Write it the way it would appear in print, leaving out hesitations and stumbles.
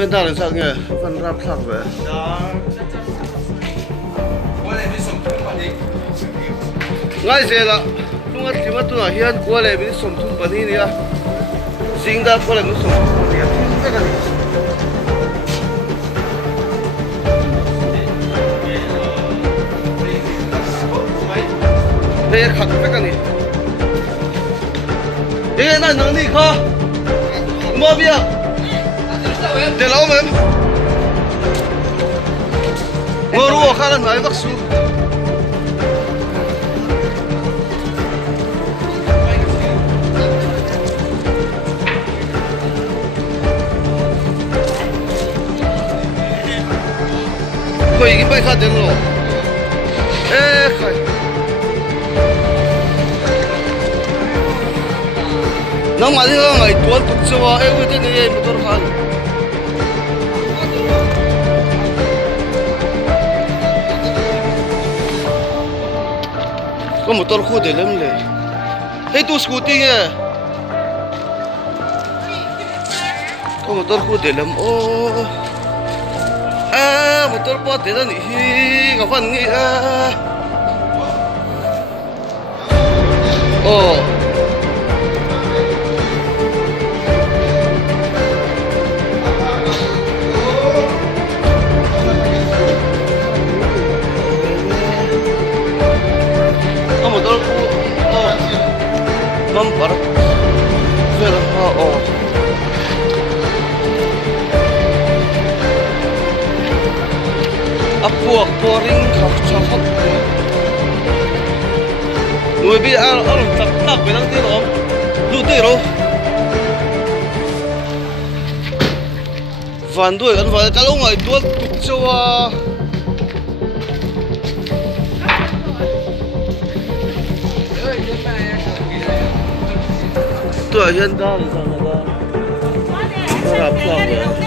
Nên ta là sao nghe văn rap sắc về ngay giờ là lúc ấy thì mà tôi nói hiện qua lại mình sống thung bani đi à riêng đã qua lại mình sống thung bani à thế cái gì đây khắc cái gì đây này nắng đi kho mua bia để lâu mà ngồi ruộng khá là nói bác sĩ quay cái bay khát đến rồi ê khai nang mà đi ra ngày tuần tục cho ê cái này em tôi khai có một tàu khu để làm lệ, hey tu scooty nghe, có một tàu khu để làm ô, một tàu bát để làm gì, cái phần gì ô, một tàu khu, năm bar, về là ô. Apuak pouring khóc chọc khóc người bị ăn tập tập với năng tiền không đủ tiền đâu ván đuổi gần vào cái lông này tuốt tục châu tôi ở hiện ta thì sao người ta làm sao vậy